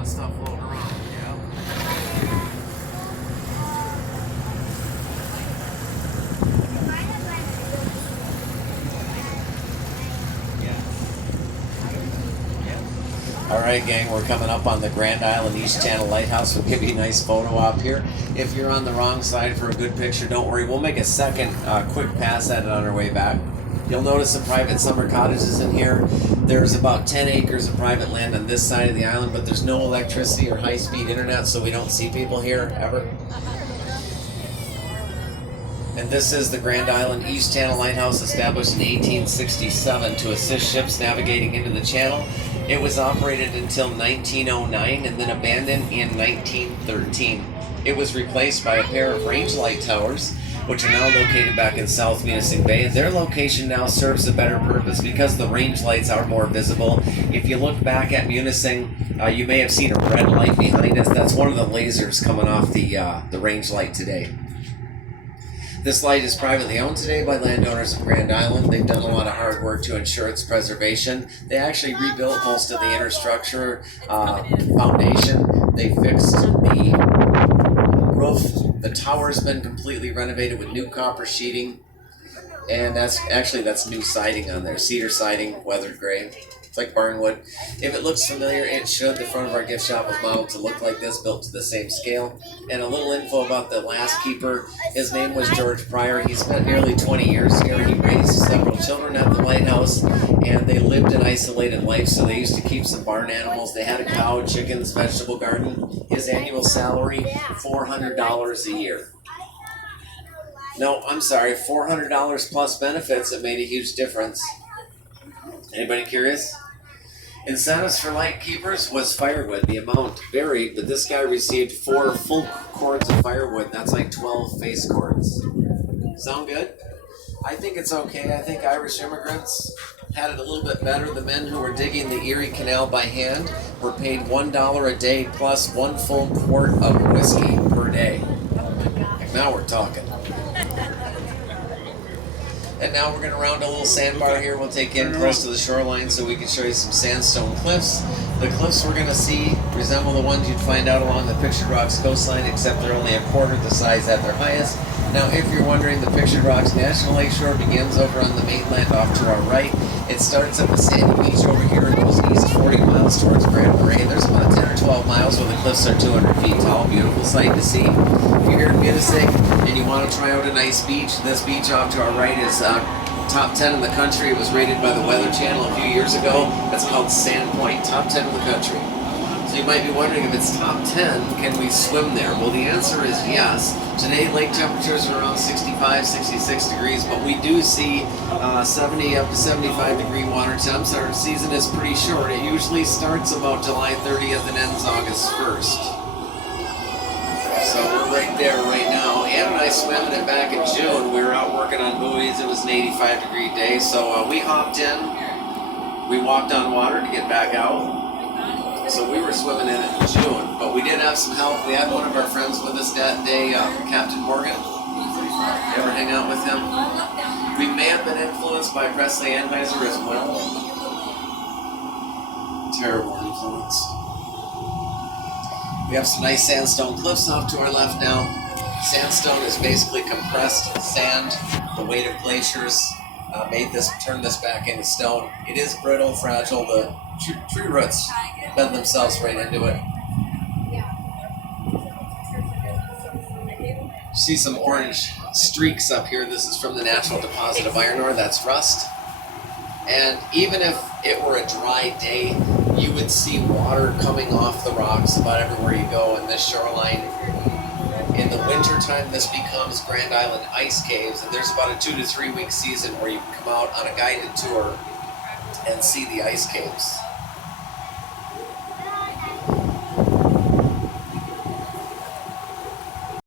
lot of stuff floating around. Yeah. All right, gang, we're coming up on the Grand Island East Channel Lighthouse. We'll give you a nice photo op here. If you're on the wrong side for a good picture, don't worry. We'll make a second quick pass at it on our way back. You'll notice some private summer cottages in here. There's about 10 acres of private land on this side of the island, but there's no electricity or high-speed internet, so we don't see people here ever. And this is the Grand Island East Channel Lighthouse, established in 1867 to assist ships navigating into the channel. It was operated until 1909 and then abandoned in 1913. It was replaced by a pair of range light towers, which are now located back in South Munising Bay. Their location now serves a better purpose because the range lights are more visible. If you look back at Munising, you may have seen a red light behind us. That's one of the lasers coming off the range light today. This light is privately owned today by landowners of Grand Island. They've done a lot of hard work to ensure its preservation. They actually rebuilt most of the inner structure, foundation. They fixed the roof. The tower's been completely renovated with new copper sheeting. And that's new siding on there. Cedar siding, weathered gray. It's like barnwood. If it looks familiar, it should. The front of our gift shop was modeled to look like this, built to the same scale. And a little info about the last keeper. His name was George Pryor. He spent nearly 20 years here. He raised several children at the lighthouse, and they lived an isolated life, so they used to keep some barn animals. They had a cow, chickens, vegetable garden. His annual salary, $400 a year. No, I'm sorry, $400 plus benefits. It made a huge difference. Anybody curious? Incentives for light keepers was firewood. The amount varied, but this guy received 4 full cords of firewood. That's like 12 face cords. Sound good? I think it's okay. I think Irish immigrants had it a little bit better. The men who were digging the Erie Canal by hand were paid $1 a day plus 1 full quart of whiskey per day. Now we're talking. And now we're going to round a little sandbar here. We'll take you in close to the shoreline so we can show you some sandstone cliffs. The cliffs we're going to see resemble the ones you'd find out along the Pictured Rocks coastline, except they're only a quarter the size at their highest. Now, if you're wondering, the Pictured Rocks National Lakeshore begins over on the mainland off to our right. It starts at the sandy beach over here and goes east 40 miles towards Grand Marais. There's about 10 or 12 miles where the cliffs are 200 feet tall. Beautiful sight to see. If you're here in Munising and you want to try out a nice beach, this beach off to our right is top 10 in the country. It was rated by the Weather Channel a few years ago. That's called Sandpoint, top 10 in the country. So you might be wondering, if it's top 10, can we swim there? Well, the answer is yes. Today, lake temperatures are around 65, 66 degrees, but we do see 70 up to 75 degree water temps. Our season is pretty short. It usually starts about July 30th and ends August 1st. So we're right there right now. Ann and I swam in it back in June. We were out working on buoys. It was an 85 degree day, so we hopped in. We walked on water to get back out. So we were swimming in it in June, but we did have some help. We had one of our friends with us that day, Captain Morgan. You ever hang out with him? We may have been influenced by Presley Anheuser as well. Terrible influence. We have some nice sandstone cliffs off to our left now. Sandstone is basically compressed sand. The weight of glaciers turned this back into stone. It is brittle, fragile. The tree roots bend themselves right into it. See some orange streaks up here. This is from the natural deposit of iron ore. That's rust. And even if it were a dry day, you would see water coming off the rocks about everywhere you go in this shoreline. In the wintertime, this becomes Grand Island ice caves, and there's about a 2 to 3 week season where you can come out on a guided tour and see the ice caves.